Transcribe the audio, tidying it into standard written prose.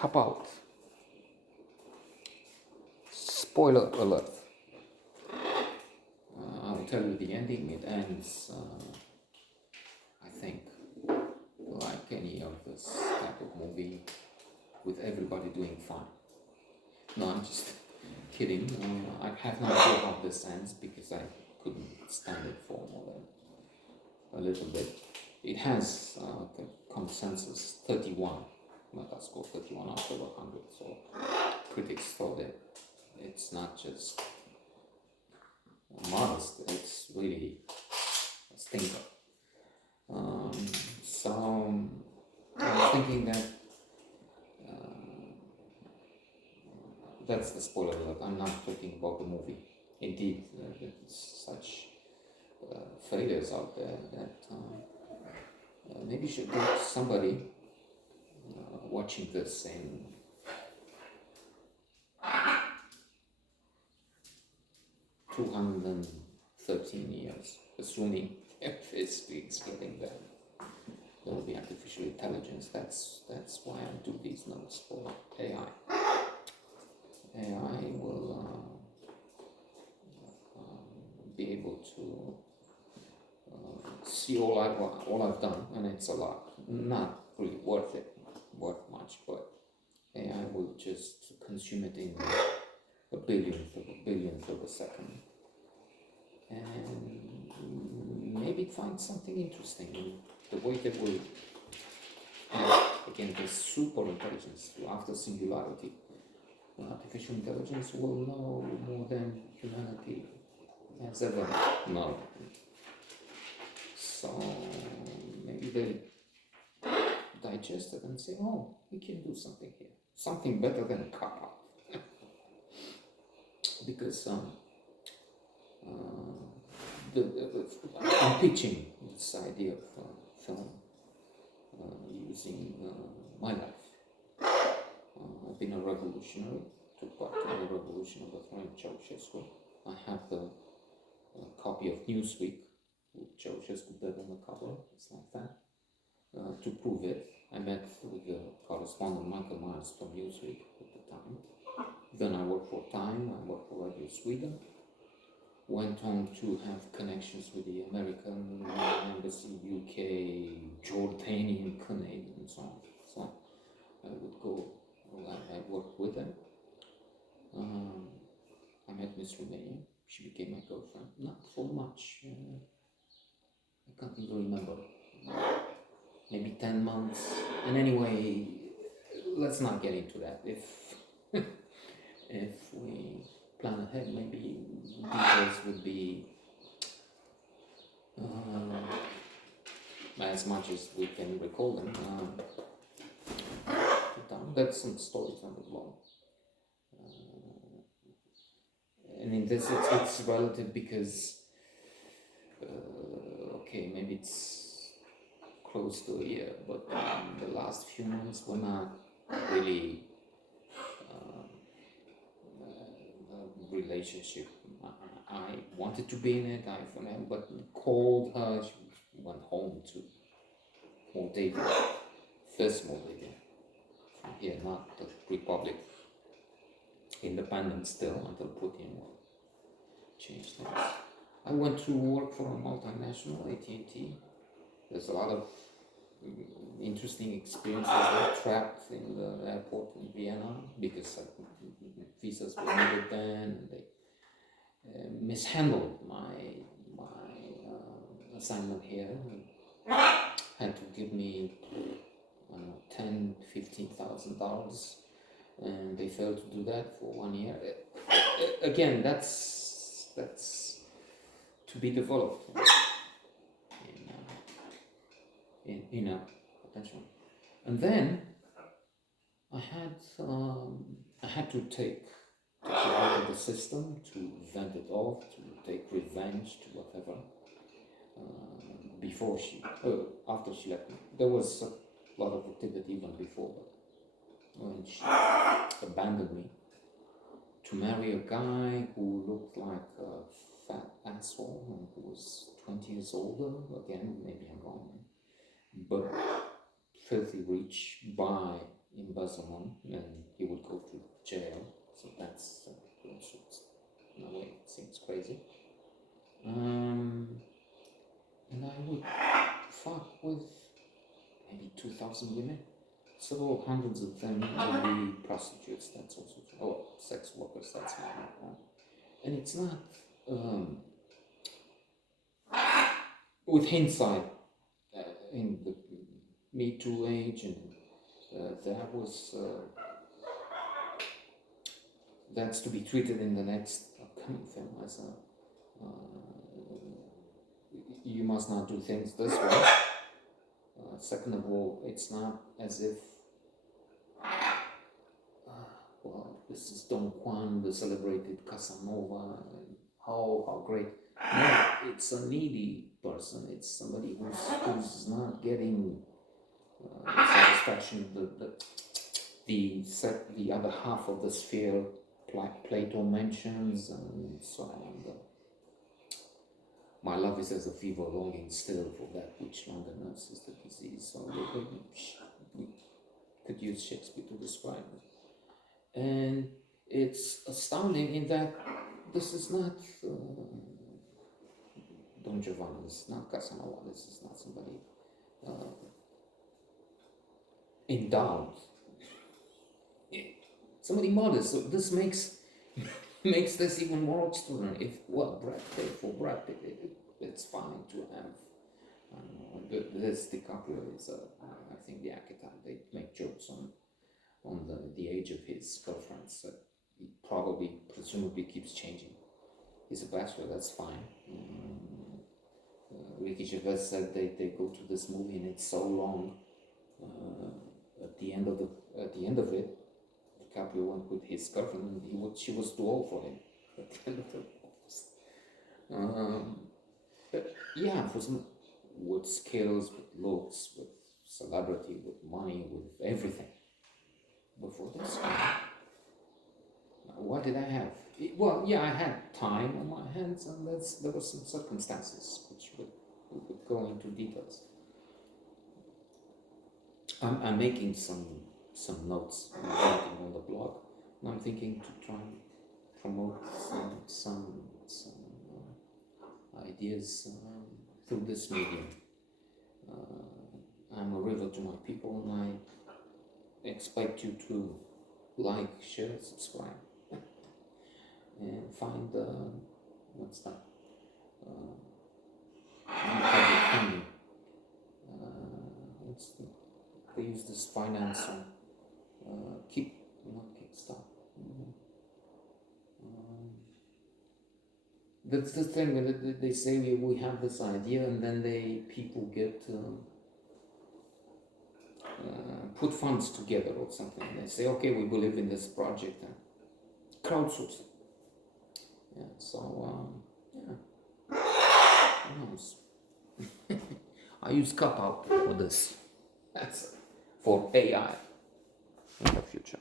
Cop Out. Spoiler alert. I'll tell you the ending. It ends, I think, like any of this type of movie, with everybody doing fine. No, I'm just kidding. I have no idea how this ends because I couldn't stand it for more than a little bit. It has consensus 31, Metascore 31 out of 100. So critics thought that it's not just modest, it's really a stinker. So I'm thinking that that's the spoiler alert. I'm not talking about the movie. Indeed, there's such failures out there that maybe you should get somebody watching this in 213 years, assuming if it's getting there. There will be artificial intelligence. That's why I do these notes for AI. AI will be able to see all I've done, and it's a lot. Not really worth much, but AI will just consume it in a billionth of a second, and maybe find something interesting in the way that we again, the super intelligence after singularity. Artificial intelligence will know more than humanity has ever known. So maybe they digest it and say, oh, we can do something here. Something better than a cop out. Because I'm pitching this idea of film using my life. I've been a revolutionary, took part in the revolution overthrowing Ceausescu. I have the copy of Newsweek with Ceausescu dead on the cover, it's like that. To prove it, I met with the correspondent Michael Myers from Newsweek at the time. Then I worked for Time, I worked for Radio Sweden. Went on to have connections with the American Embassy, UK, Jordanian, Canadian, and so on. So I would go, I worked with them. I met Miss Romania. She became my girlfriend. Not for much. I can't even remember. Maybe 10 months. And anyway, let's not get into that. If we plan ahead, maybe details would be as much as we can recall them. That's some stories on the blog. And in this, it's relative because, okay, maybe it's close to a year, but the last few months were not really a relationship. I wanted to be in it, but called her, she went home to Moldavia, first Moldavia, from here, not the Republic, independent still until Putin will change things. I went to work for a multinational, AT&T. There's a lot of interesting experiences there, trapped in the airport in Vienna because visas were needed then, and they mishandled my assignment here. Had to give me $10,000-$15,000, and they failed to do that for 1 year. Again, that's to be developed in a potential. And then I had to take it out of the system, to vent it off, to take revenge, to whatever. After she left me, there was a lot of activity even before, but when she abandoned me to marry a guy who looked like a fat asshole and who was 20 years older, again, maybe I'm wrong, but filthy rich, by embezzlement, and he would go to jail. So that's also, in a way, it seems crazy. And I would fuck with maybe 2,000 women. So hundreds of them would be prostitutes. That's also true. Oh, sex workers. That's not. And it's not. With hindsight, in the Me Too age, and that was that's to be treated in the next upcoming film as a you must not do things this way. Second of all, it's not as if well, this is Don Juan, the celebrated Casanova, and how great. No, it's a needy person. It's somebody who's not getting satisfaction. The other half of the sphere, Plato mentions, and so on. My love is as a fever longing still for that which longer nurses the disease. So we could use Shakespeare to describe it. And it's astounding in that this is not Don Giovanni, this is not Casanova, this is not somebody endowed. Somebody modest. So this makes this even more extraordinary. Brad Pitt, it's fine to have. This DiCaprio is, I think, the archetype. They make jokes on the age of his girlfriends. He presumably keeps changing. He's a bachelor, that's fine. Ricky Gervais said they go to this movie and it's so long. At the end of it, DiCaprio went with his girlfriend and she was too old for him. At the end of it. But yeah, with skills, with looks, with celebrity, with money, with everything. Before this, what did I have? Well, yeah, I had time on my hands, and there were some circumstances which we would go into details. I'm making some notes. I'm writing on the blog, and I'm thinking to try and promote some ideas through this medium. I'm a river to my people, and I expect you to like, share, subscribe, and find what's that? Public funding. They use this finance on Kickstart. That's the thing that they say we have this idea, and then people get put funds together or something. They say, okay, we believe in this project, and crowdsourcing. Yeah, so yeah, who knows? I use Cup Out for this. That's for AI in the future.